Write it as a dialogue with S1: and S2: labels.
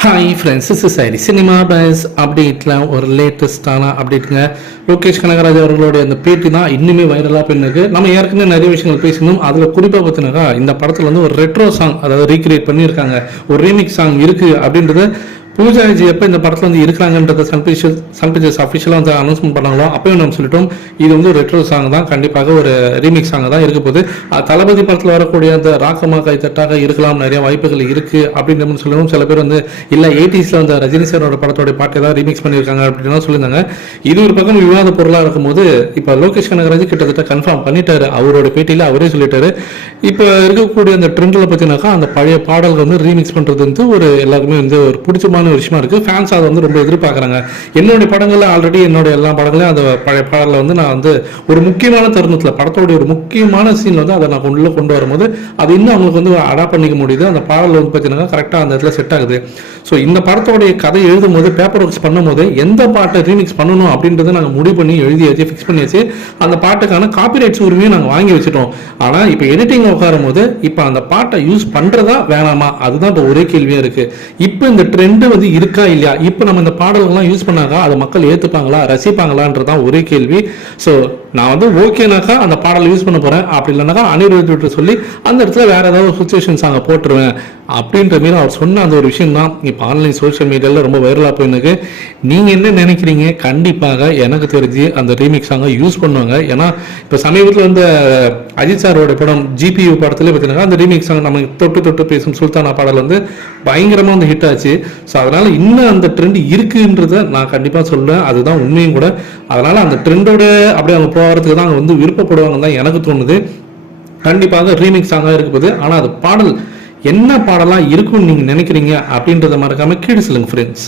S1: Hi friends is சரி cinema base அப்டேட்டில் ஒரு லேட்டஸ்டான அப்டேட்டுங்க லோகேஷ் கனகராஜ் அவர்களுடைய அந்த பேட்டி தான் இன்னுமே வைரலாக போயிருக்கு நம்ம ஏற்கனவே நிறைய விஷயங்கள் பேசணும் அதில் குறிப்பாக பார்த்தினாக்கா இந்த படத்தில் வந்து ஒரு ரெட்ரோ சாங் அதாவது ரீக்ரியேட் பண்ணியிருக்காங்க. ஒரு ரீமிக் சாங் இருக்குது அப்படின்றது பூஜாஜி எப்போ இந்த படத்தில் வந்து இருக்கிறாங்கன்றத சன் பிக்சர்ஸ் சன் பிக்சர்ஸ் அஃபிஷியலாக வந்து அனௌன்ஸ்மெண்ட் பண்ணாங்களோ அப்பயும் நம்ம சொல்லிட்டோம். இது வந்து ரெட்ரோ சாங் தான். கண்டிப்பாக ஒரு ரீமிக் சாங் தான் இருக்க போகுது. தளபதி படத்தில் வரக்கூடிய அந்த ராக்கமாக கைத்தட்டாக இருக்கலாம் நிறைய வாய்ப்புகள் இருக்கு அப்படின்ற மாதிரி சொல்லணும். சில பேர் வந்து இல்லை எயிட்டிஸில் வந்து ரஜினி சாரோட படத்தோட பாட்டை தான் ரீமிக்ஸ் பண்ணியிருக்காங்க அப்படின்னு சொல்லியிருந்தாங்க. இது ஒரு பக்கம் விவாத பொருளாக இருக்கும்போது இப்போ லோகேஷ் கனகராஜ் கிட்டத்தட்ட கன்ஃபார்ம் பண்ணிட்டாரு. அவரோட பேட்டியில் அவரே சொல்லிட்டாரு. இப்போ இருக்கக்கூடிய அந்த ட்ரெண்டில் பார்த்தீங்கன்னாக்கா அந்த பழைய பாடல்கள் வந்து ரீமிக்ஸ் பண்ணுறது வந்து ஒரு எல்லாருக்குமே வந்து ஒரு பிடிச்சமான ஒரு விஷயமா இருக்கு. ஃபேன்ஸ் அதை வந்து ரொம்ப எதிர்பார்க்குறாங்க. என்னுடைய படங்களில் ஆல்ரெடி என்னோட எல்லா படங்களையும் அந்த பழைய பாடலில் வந்து நான் வந்து ஒரு முக்கியமான தருணத்தில் படத்தோடைய ஒரு முக்கியமான சீன் வந்து அதை நான் உள்ள கொண்டு வரும்போது அது இன்னும் அவங்களுக்கு வந்து அடாப்ட் பண்ணிக்க முடியுது. அந்த பாடல் வந்து பார்த்தீங்கன்னா கரெக்டாக அந்த இடத்துல செட் ஆகுது. ஸோ இந்த படத்தோடைய கதை எழுதும் போது பேப்பர் ஒர்க்ஸ் பண்ணும்போது எந்த பாட்டை ரீமிக்ஸ் பண்ணணும் அப்படின்றத நாங்கள் முடிவு பண்ணி எழுதியாச்சு ஃபிக்ஸ் பண்ணியாச்சு. அந்த பாட்டுக்கான காப்பிரைட்ஸ் உரிமையும் நாங்கள் வாங்கி வச்சுட்டோம். ஆனால் இப்போ எடிட்டிங் உட்காரும் போது இப்போ அந்த பாட்டை யூஸ் பண்ணுறதா வேணாமா? அதுதான் இப்போ ஒரே கேள்வியாக இருக்கு. இப்போ இந்த ட்ரெண்டு வந்து இருக்கா இல்லையா? இப்போ நம்ம இந்த பாடல்கள்லாம் யூஸ் பண்ணாக்கா அதை மக்கள் ஏற்றுப்பாங்களா ரசிப்பாங்களான்றதான் ஒரே கேள்வி. ஸோ நான் வந்து ஓகேனாக்கா அந்த பாடல் யூஸ் பண்ண போகிறேன் அப்படி இல்லைனாக்கா அனிருத்திட்ட சொல்லி அந்த இடத்துல வேற ஏதாவது சுச்சுவேஷன்ஸ் அங்கே போட்டுருவேன். அப்படின்ற மாரி அவர் சொன்ன அந்த ஒரு விஷயம் தான். இப்போ ஆன்லைன் சோஷியல் மீடியாவில் ரொம்ப வைரலாக போயிருக்கு நீங்கள் என்ன நினைக்கிறீங்க? கண்டிப்பாக எனக்கு தெரிஞ்சு அந்த ரீமிக்ஸ் சாங்கை யூஸ் பண்ணுவாங்க. ஏன்னா இப்போ சமீபத்தில் வந்து அஜித் சாரோட படம் ஜிபியு படத்துல பார்த்தீங்கன்னா அந்த ரீமிக்ஸ் சாங் நம்ம தொட்டு தொட்டு பேசும் சுல்தானா பாடல் வந்து பயங்கரமாக வந்து ஹிட் ஆச்சு. ஸோ அதனால இன்னும் அந்த ட்ரெண்ட் இருக்குன்றத நான் கண்டிப்பாக சொல்லுவேன் அதுதான் உண்மையும் கூட. அதனால அந்த ட்ரெண்டோட அப்படியே அவங்க போகிறதுக்கு தான் வந்து விருப்பப்படுவாங்க தான் எனக்கு தோணுது. கண்டிப்பாக ரீமிக்ஸ் சாங்காக இருக்க ஆனால் அது பாடல் என்ன பாடலாம் இருக்கும்னு நீங்கள் நினைக்கிறீங்க அப்படின்றத மறக்காமல் கீழே சொல்லுங்க ஃப்ரெண்ட்ஸ்